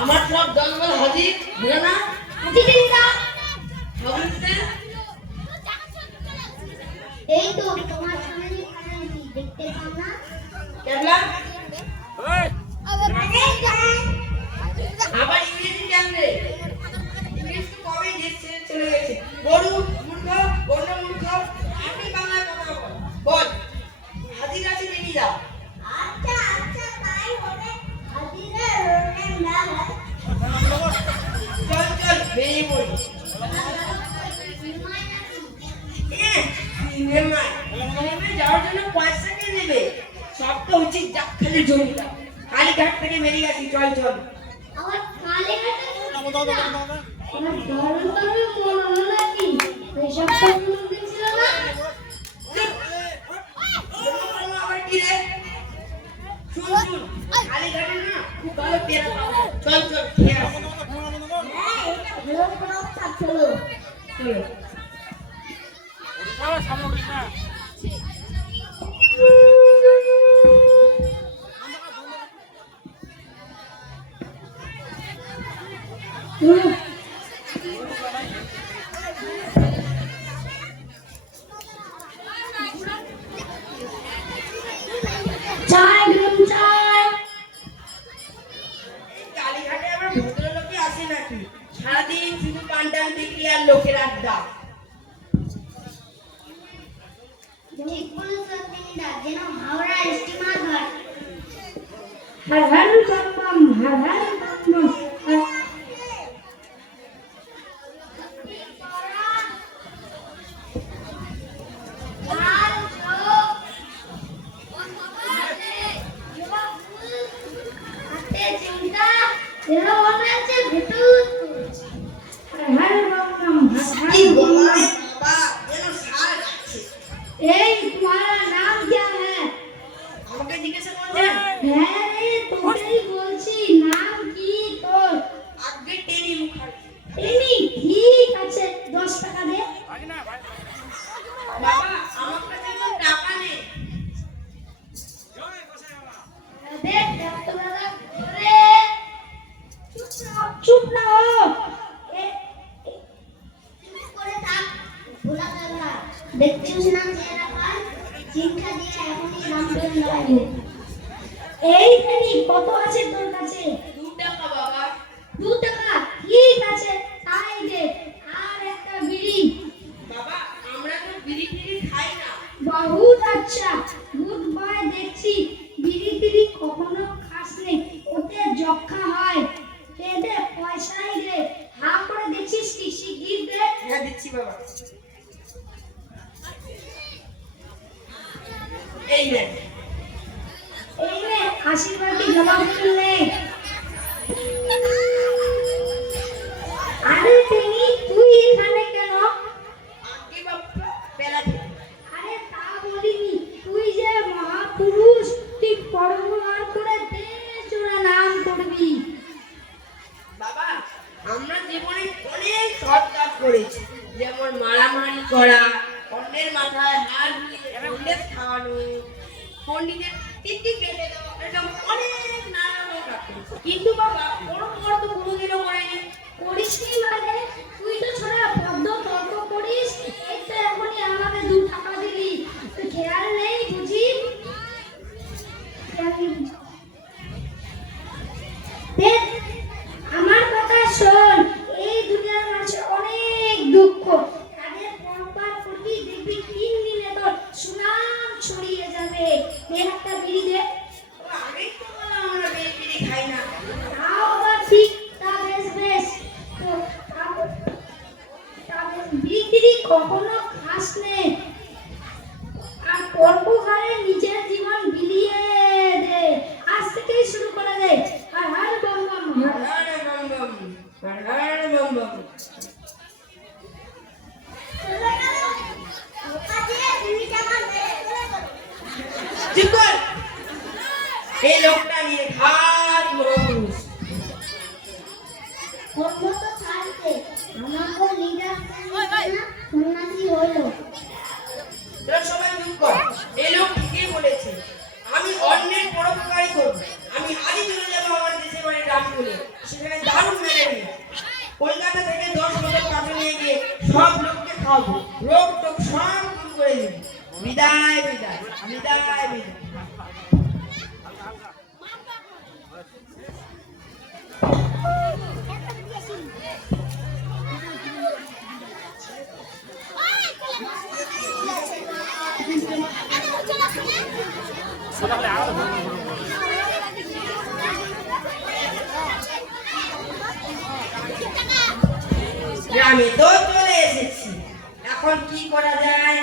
আমার সব জঙ্গল হাজির বুঝে না হাজির দিদা নবীনদের এই তো তোমার সামনে দেখতে পাও না কেবলা এই আবার ইংরেজি কেমনে ইংলিশ তো কবে দেশে চলে গেছে গরু মূর্খ গণ্য মূর্খ আমি বাংলায় কথা বল হাজির আছে বেরিয়ে যাও আচ্ছা আচ্ছা তাই হবে হাজিরা রোনে না চল চল বেরিয়ে পড়ি সিনেমায় যাওয়ার জন্য পয়সা কে নেবে সব তো উচিত যাক খালি জমিটা কালীঘাট থেকে বেরিয়ে আসি চল চল আমার কালে কাটা আমার ধরন তবে মন হলো নাকি এসব তো কোনোদিন ছিল না আবার কি রে শুন শুন কালীঘাটে না খুব ভালো পেরা চল চল খেয়ে আসি হ্যাঁ এটা ভালো কথা চলো চলো সামনে উঠিস না চাই গরম চাই কালীঘাটে আবার ভদ্রলোকে আসে নাকি সারাদিন শুধু পান্ডাল বিক্রি আর লোকের আড্ডা ঠিক বলেছো তুমি যেন হাওড়া স্টিমার ঘাট Har Har bomb bomb Har Har bomb bomb Har Har bomb bomb হর কি হর বম গলায় বম। বাবা যেন সার গাচ্ছে এই तुम्हारा नाम क्या है আমাকে জিজ্ঞাসা করছেন হ্যাঁ রে তোকেই বলছি নাম কি তোর আগে টেনি মুখার্জি এমনি ঠিক আছে 10 টাকা দে আগে না ভাই বাবা আমার কাছে তো টাকা নেই দে এত টাকা রে চুপ না হো দেখছিস না চেহারা পার চিন্তা দিয়ে এখনই নামবেন লাগে এই খানি কত আছে তোর কাছে 2 টাকা বাবা 2 টাকা ঠিক আছে তাই দে আর একটা বিড়ি বাবা আমরা তো বিড়ি টিড়ি খাই না বহুত আচ্ছা গুড বাই দেখছি বিড়ি টিড়ি কখনো খাস নে ওতে যক্ষা হয় দে দে পয়সাই দে হা করে দেখছিস কি শিগগির দে হ্যাঁ দিচ্ছি বাবা এই নেন এই নে আশীর্বাদী জমা করলে আরে তিনি তুই এখানে কেন আগে বাবা পেলাতে আরে তা বলিনি তুই যে মহাপুরুষ তুই পরমার করে দেশ জোড়া নাম করবি বাবা আমরা জীবনে অনেক সৎ কাজ করেছি যেমন মারামারি করা অন্যের মাথায় হাত দিয়ে পণ্ডিত খাওয়ানো পণ্ডিতের তিত্তি কেটে দেওয়া এরকম অনেক নানা কাজ করেছি কিন্তু বাবা বড় বড় তো কোনোদিনও করেনি করিস কি মানে তুই তো ছোড়া বদ্ধ তর্ক করিস এই তো এখনই আমাকে 2 টাকা দিলি তুই খেয়াল নেই বুঝি খেয়াল নেই। দেখ আমার কথা শোন এই দুনিয়ার মানুষের অনেক দুঃখ তাদের পরপার করবি দেখবি 3 দিনে তোর সুনাম ছড়িয়ে যাবে দে একটা বিড়ি দে আগেই তো বললাম আমরা বিড়ি টিড়ি খাই না তাও আবার ঠিক তা বেশ বেশ তো তা বেশ বিক্রি কখনো খাস নে আর অল্প ঘরে নিজের জীবন বিলিয়ে দে আজ থেকেই শুরু করে দে আর হর bomb bomb Har Har bomb bomb হর বম বম চুপ কর এই লোকটা নিয়ে ঘাট মহাপুরুষ কত ছাড়তে আমাকে লিডার সন্ন্যাসী হলো তোরা সবাই চুপ কর এই লোক ঠিকই বলেছে আমি অন্যের পরোপকারী করব আমি আজই চলে যাবো আমার দেশে বাড়ি গ্রাম বলে সেখানে দারুণ মেলে নেই। কলকাতা থেকে 10 লোকের কাছে নিয়ে গিয়ে সব লোককে খাওয়াবো, রোগ টোগ সব দূর করে দিবি। বিদায় বিদায় বিদায় বিদায়। গ্রামে তো চলে এসেছি, এখন কি করা যায়?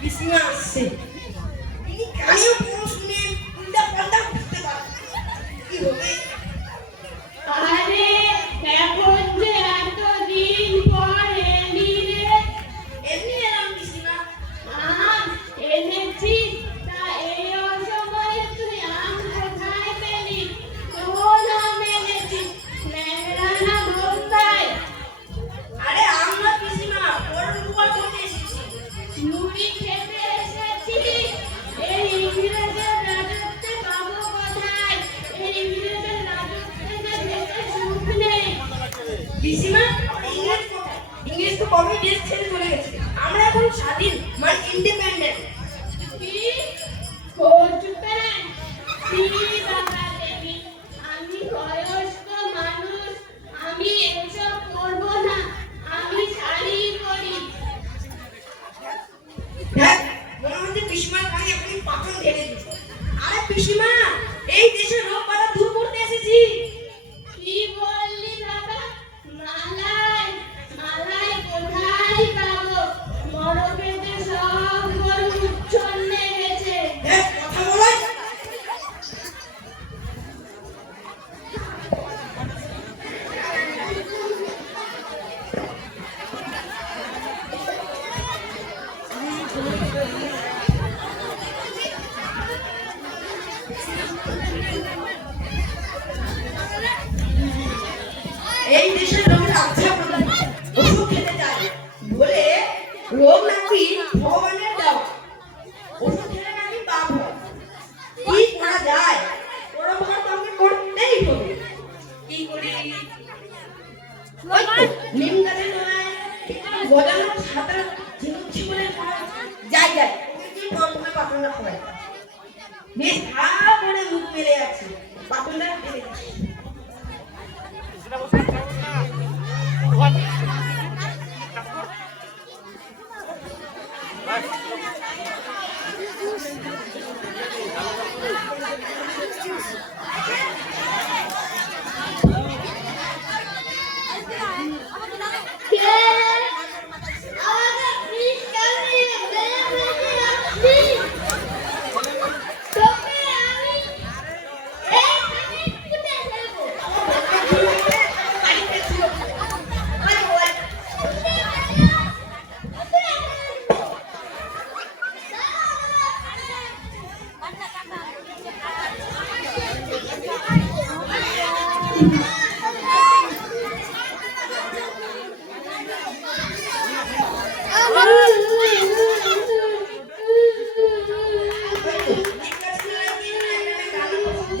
বিছনা আসছে, তিনি কানেও কোনো শুনে উল্টা পাল্টা উঠতে পারে, কি হবে? আরে এখন যে এতদিন পর এলি রে। এমনি এলাম বিছনা। আম এনেছি, তা এই অসময়ে তুই আম কোথায় পেলি? কোন আম এনেছিস? ল্যাংড়া না ভোক্তায়? আরে আমরা পিসিমা বড় রুয়া করতে এসেছি। মুড়ি খেতে এসেছিস? এই ইংরেজের রাজত্বে পাবো কোথায়? এই ইংরেজের রাজত্বে যে দেশে সুখ নেই। পিসিমা ইংরেজ কোথায়? ইংরেজ তো কবে দেশ ছেড়ে চলে গেছে, আমরা এখন স্বাধীন, মানে ইন্ডিপেন্ডেন্ট। কি? কোচপ্যান্ট? কি বাবা দেবী, আমি বয়স্ক মানুষ, আমি এসব পরবো না, আমি শাড়ি পরি। দেখ মনে হচ্ছে পিসিমার গায়ে এখনই পাথর ঢেলে দিচ্ছে। আরে পিসিমা এই দেশের রোগ বাধা দূর করতে এসেছি। কি বললি বাবা? মালাই? মালাই কোথায় পাবো? মরবেতে সব গরু উচ্ছন্নে গেছে। দেখ কথা বলাই। এই দেশের লোকের আচ্ছা ওষুধ খেতে চায় বলে রোগ নাকি ভগবানের দেওয়া, ওষুধ খেলে নাকি পাপ হয়। কি করা যায়? পরোপকার তো আমাকে করতেই হবে। কি করি? ওই তো, নিম গাছের তলায় গজানো সাঁতার ঝিনুক ঝিমুনের যাই যাই কি প্রথমে পাতনটা খাওয়াই, বেশ হা করে মুখ মেলে আছে, পাতনটা ফেলে দিচ্ছি। কে? আমাকে প্লিজ কামিয়ে বের করে আসবি? তোকে আমি এইখানে পুঁতে ফেলবো।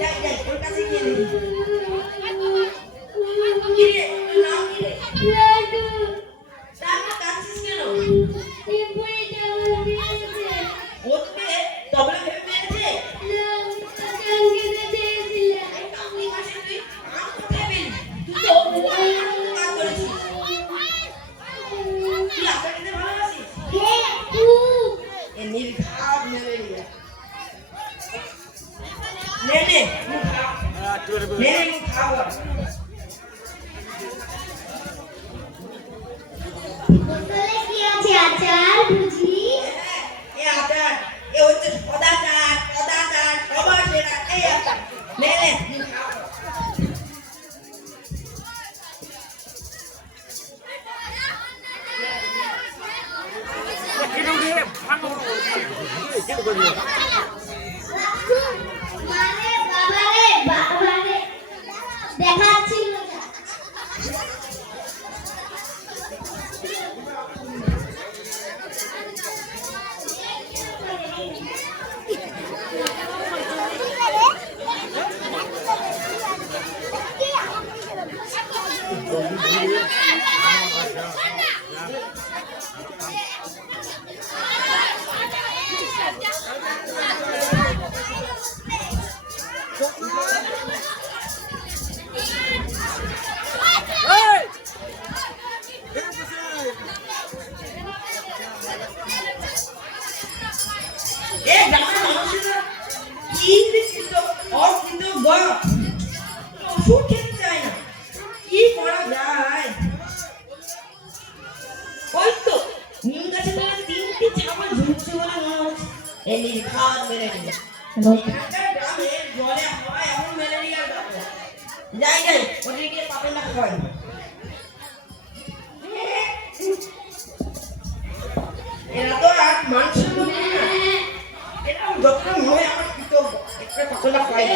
যাই যাই ওর কাছে গিয়ে দেখি। কি রে তোর নাম কি রে? লাড্ডু, তারপর কাঁদছিস কেন? এই বুড়িটা আমার মেরেছে। ওকে তবলা ভেবে মেরেছে? না, তাকে আঙ্কেলে দিয়েছিলাম। এই কাকুই মাসে তুই আম কোথায় পেলি? তুই তো কাজ করেছিস। তুই আঁকা খেতে ভালোবাসিস? হ্যাঁ, খুব। এ নির্ঘাত ম্যালেরিয়া। নে নে মুখ খা। নে নে মুখ খা বল। বোতলে কি আছে? আচার বুঝি? এ আচার, এ হচ্ছে সদাচার, সদাচার, সবার সেরা এই আচার। নে নে মুখ খা। মানে বাবারে, বাবারে, দেখাচ্ছি মজা। মেলেরিয়া। এখানকার গ্রামের জলে হয় এমন ম্যালেরিয়ার ব্যাপার। যাই যাই ওদিকে পাতলা হয়। এরা তো আর মানুষের মতো না। এরা যত হয় আমার কৃতজ্ঞ। একটা পাতলা হয়।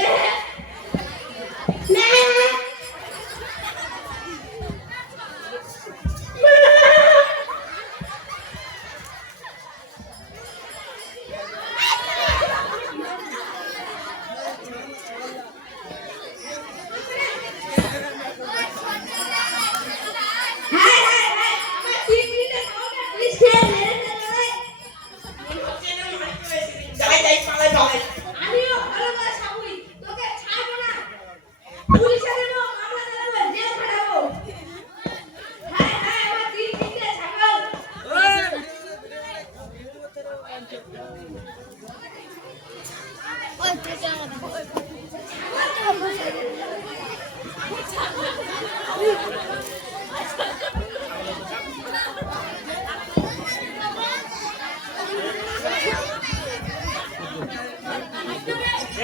যাই যাই পালাই পালাই। আমিও ভালো করে ছাবুই, তোকে ছাড়বো না। পুলিশে দেব, মামলা দেব, জেল খাটাবো। হ্যাঁ হ্যাঁ আমার তিনটে ছাগল।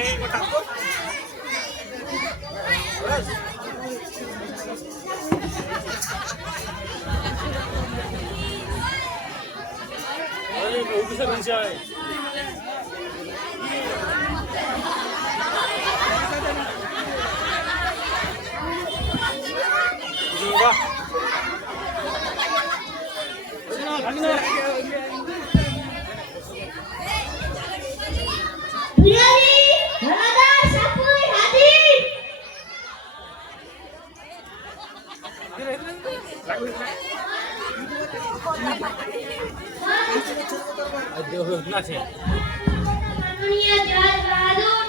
এই গোটা তো এই অফিসে বসে আছে বাহ না ভাগনা বিহারি, ধরাদার, সাপুই, হাজির। মাননীয় জজ বাহাদুর,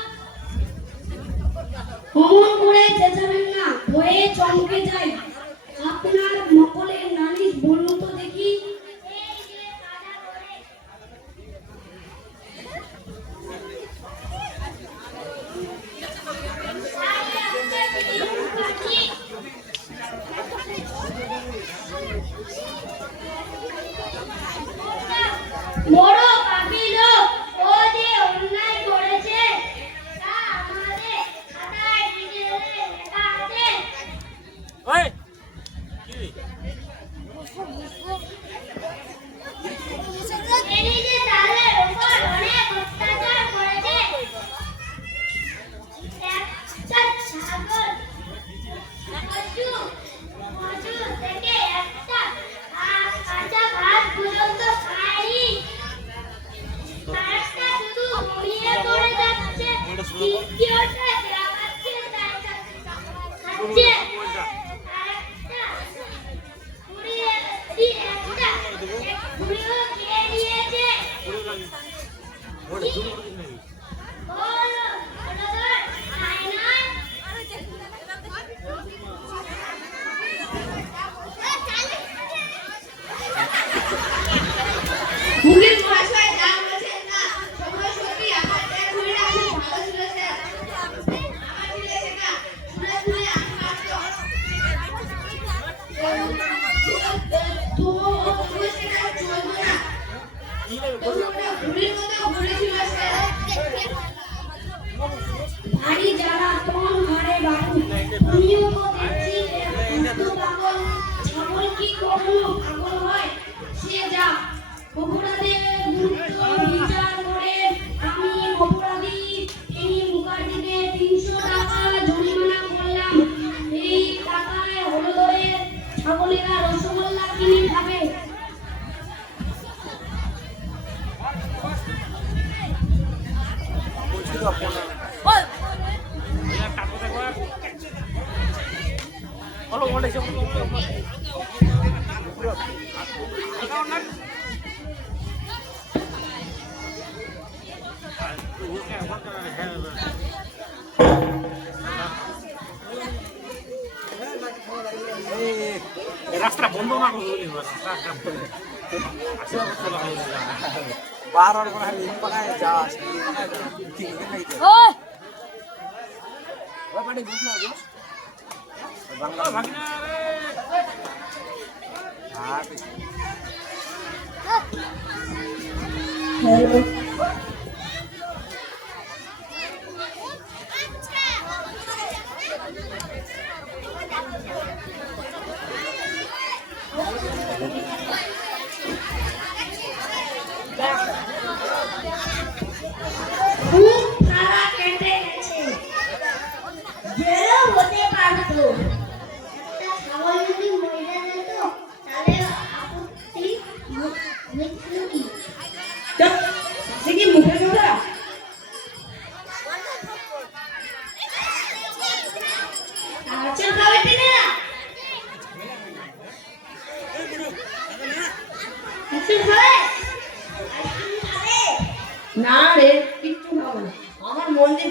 অমন করে চেঁচাবেন না, ভয়ে চমকে যায়। আপনার নকলের নালিশ বলুন তো দেখি। এই যে কাজা করে বড় পাপী লোক, ও যে অন্যায় করেছে তা আমাদের খাতায় ডিটেইলে লেখা আছে। ওই কি এনি যে তাদের উপর অনেক অত্যাচার করেছে। একটা ছাগল মজু থেকে একটা কাঁচা ভাত পর্যন্ত খায়নি। আরেকটা শুধু ঘুমিয়ে পড়ে যাচ্ছে, তৃতীয়টা যাওয়াচ্ছে তাই খাচ্ছে। আরেকটা ঘুরিয়ে একটা ঘুরিয়ে খেয়ে নিয়েছে। বলো, হলদর, আয় নয়। মুখের ভাষায় যা বলেছেন না সবাই সত্যি আমার ছেলেটা খুব ভালো ছিল স্যার। আমার ছেলেটা শুনে শুনে আমি মারতো। তো সেটা চলবে না। ওটা ঘুড়ির মতো ঘুরেছিল স্যার। ভারী জ্বালা তখন হারে বাবু। তুমিও তো দেখছি একটু পাগল। ছাগল কি কখনো পাগল হয়? সে যা, অপরাধের গুরুত্ব বিচার করে আমি অপরাধী এই মুখার্জিকে 300 টাকা জরিমানা করলাম। এই টাকায় হলদরের ছাগলেরা রসগোল্লা কিনে খাবে। হলো বলে সব রাস্তা বন্ধ না করে বারবার করে খালি পাকায় যাস ঠিক আছে ওই ওই পানি বুঝ না বুঝ বাংলা ভাগনা রে আর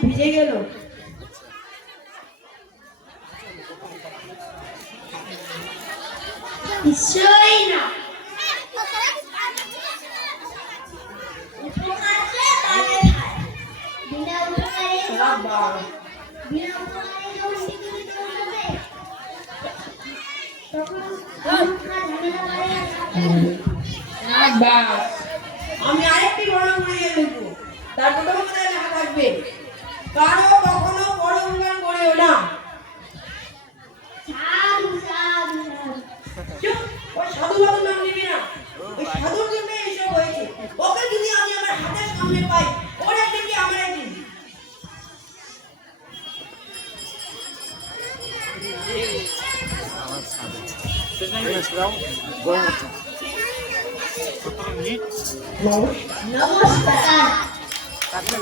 ভিজে গেল। নিশ্চয়ই না। উপকারকে তারে খায়। বিনা উপকারে সাবাস। বিনা উপকারে যখন পৃথিবী চলবে, তখন অহংকার ঝামেলা করে আর থাকবে না। সাবাস। আমি আরেকটি বড় গুণে লিখব। তার প্রথম কথায় লেখা থাকবে, কারো কখনো পরমগান করেও না। সাধু সাধু সাধু। চুপ, ওই সাধু বাবুর নাম নিবি না। ওই সাধুর জন্য এইসব হয়েছে। ওকে যদি আমি আমার হাতের সামনে পাই, ওর একদিন কি আমার একদিন। গরম হচ্ছে। সতেরো মিনিট নমস্কার। নমস্কার। কাটলে